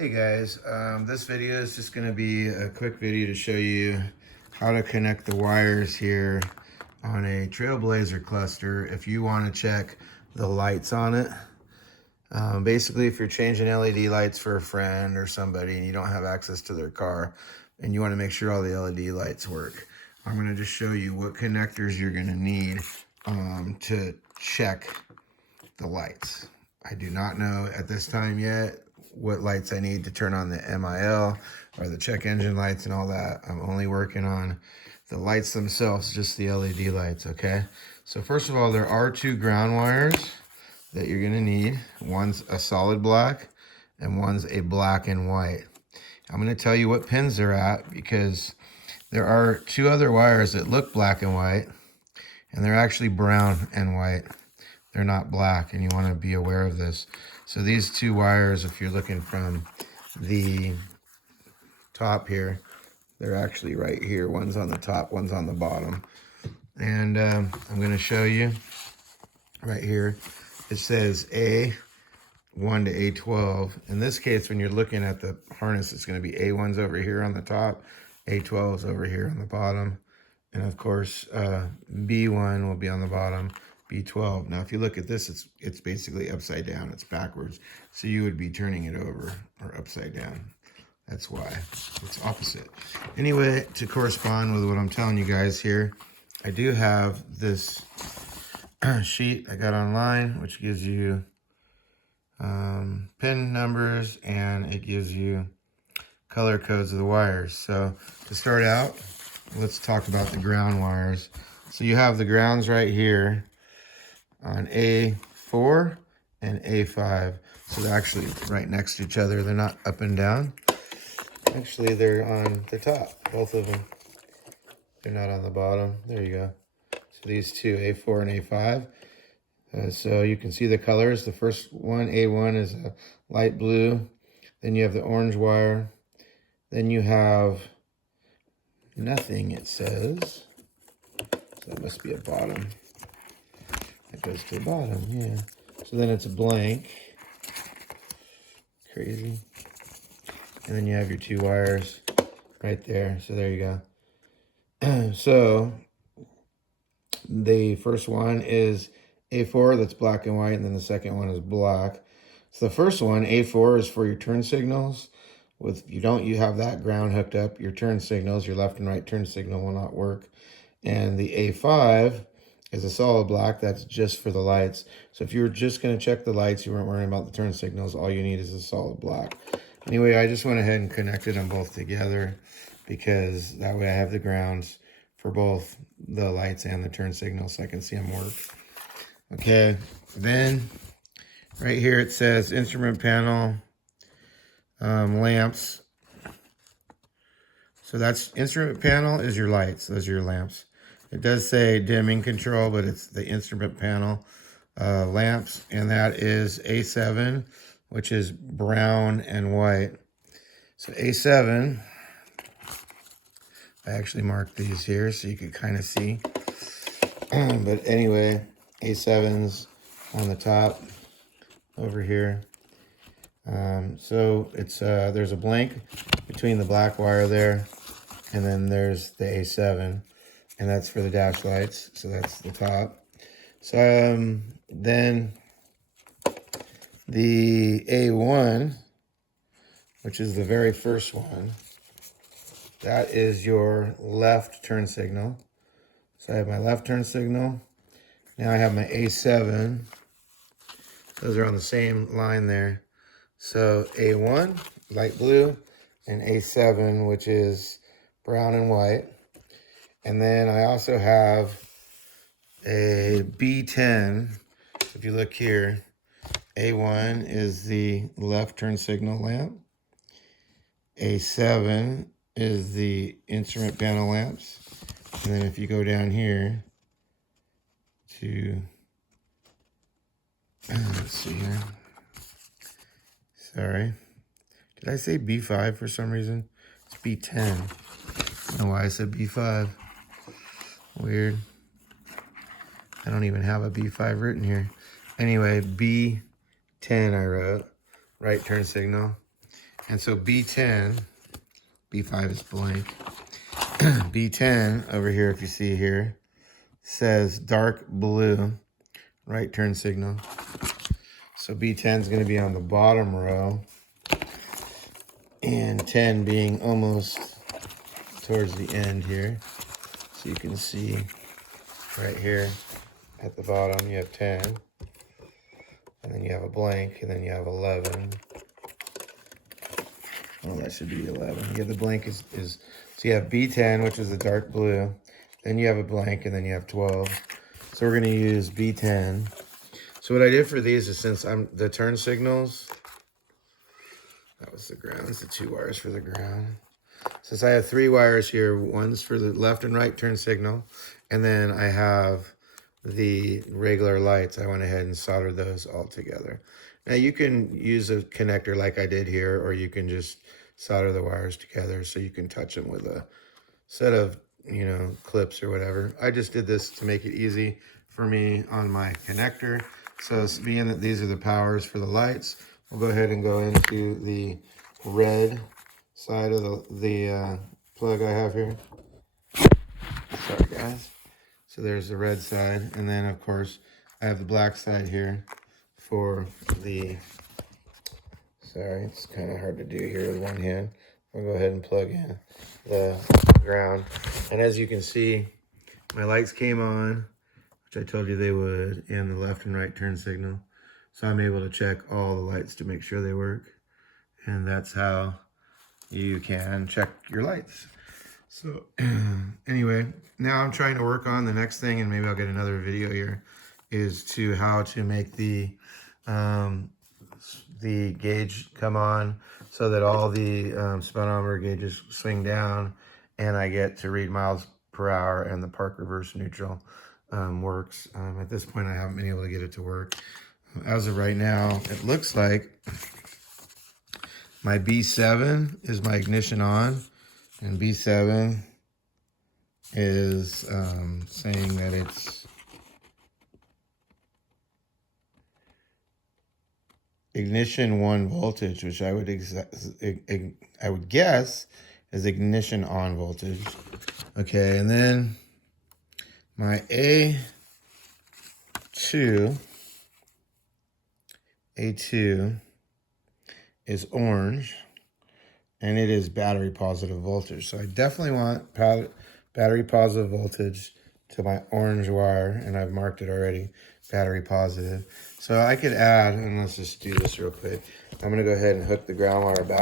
Hey guys, this video is just going to be a quick video to show you how to connect the wires here on a Trailblazer cluster if you want to check the lights on it. Basically, if you're changing LED lights for a friend or somebody and you don't have access to their car and you want to make sure all the LED lights work, I'm going to just show you what connectors you're going to need to check the lights. I do not know at this time yet what lights I need to turn on the MIL or the check engine lights and all that. I'm only working on the lights themselves, just the LED lights, okay? So first of all, there are two ground wires that you're gonna need. One's a solid black and one's a black and white. I'm gonna tell you what pins they're at because there are two other wires that look black and white and they're actually brown and white. They're not black, and you want to be aware of this. So these two wires, if you're looking from the top here, they're actually right here. One's on the top, one's on the bottom. And I'm going to show you right here. It says A1 to A12. In this case, when you're looking at the harness, it's going to be A1's over here on the top, A12's over here on the bottom. And of course, B1 will be on the bottom, B12. Now, if you look at this, it's basically upside down. It's backwards. So you would be turning it over or upside down. That's why it's opposite. Anyway, to correspond with what I'm telling you guys here, I do have this sheet I got online, which gives you pin numbers and it gives you color codes of the wires. So to start out, let's talk about the ground wires. So you have the grounds right here on A4 and A5. So they're actually right next to each other. They're not up and down. Actually, they're on the top, both of them. They're not on the bottom. There you go. So these two, A4 and A5. So you can see the colors. The first one, A1, is a light blue. Then you have the orange wire. Then you have nothing, it says. So that must be a bottom. That goes to the bottom, yeah. So then it's a blank. Crazy. And then you have your two wires right there. So there you go. So the first one is A4, that's black and white, and then the second one is black. So the first one, A4, is for your turn signals. You have that ground hooked up, your turn signals, your left and right turn signal will not work. And the A5 is a solid black, that's just for the lights. So if you were just going to check the lights, you weren't worrying about the turn signals, all you need is a solid black. Anyway, I just went ahead and connected them both together because that way I have the grounds for both the lights and the turn signals so I can see them work. Okay, then right here it says instrument panel lamps. So that's instrument panel is your lights. Those are your lamps. It does say dimming control, but it's the instrument panel lamps, and that is A7, which is brown and white. So A7, I actually marked these here so you could kind of see. But anyway, A7's on the top over here. So it's there's a blank between the black wire there, and then there's the A7, and that's for the dash lights. So that's the top. So then the A1, which is the very first one, that is your left turn signal. So I have my left turn signal. Now I have my A7. Those are on the same line there. So A1, light blue, and A7, which is brown and white. And then I also have a B10. So if you look here, A1 is the left turn signal lamp. A7 is the instrument panel lamps. And then if you go down here to, let's see here. Sorry. Did I say B5 for some reason? It's B10. I don't know why I said B5. Weird. I don't even have a B5 written here. Anyway, B10 I wrote. Right turn signal. And so B10, B5 is blank. B10 over here, if you see here, says dark blue, right turn signal. So B10 is going to be on the bottom row, and 10 being almost towards the end here. So you can see right here at the bottom, you have 10, and then you have a blank, and then you have 11. Oh, that should be 11. Yeah, the blank is so you have B10, which is the dark blue, then you have a blank, and then you have 12. So we're going to use B10. So what I did for these is, since the turn signals, that was the ground, it's the 2 wires for the ground. Since I have 3 wires here, one's for the left and right turn signal, and then I have the regular lights, I went ahead and soldered those all together. Now you can use a connector like I did here, or you can just solder the wires together so you can touch them with a set of, clips or whatever. I just did this to make it easy for me on my connector. So being that these are the powers for the lights, we'll go ahead and go into the red side of the plug I have here. Sorry guys. So there's the red side, and then of course I have the black side here for the, sorry, it's kind of hard to do here with one hand. I'll go ahead and plug in the ground. And as you can see, my lights came on, which I told you they would, and the left and right turn signal. So I'm able to check all the lights to make sure they work. And that's how you can check your lights. So anyway, now I'm trying to work on the next thing, and maybe I'll get another video here, is to how to make the gauge come on so that all the speedometer gauges swing down, and I get to read miles per hour, and the park reverse neutral works. At this point, I haven't been able to get it to work. As of right now, it looks like my B7 is my ignition on, and B7 is saying that it's ignition 1 voltage, which I would guess is ignition on voltage. Okay, and then my A2 is orange, and it is battery positive voltage. So I definitely want battery positive voltage to my orange wire, and I've marked it already, battery positive. So I could add, and let's just do this real quick. I'm gonna go ahead and hook the ground wire back.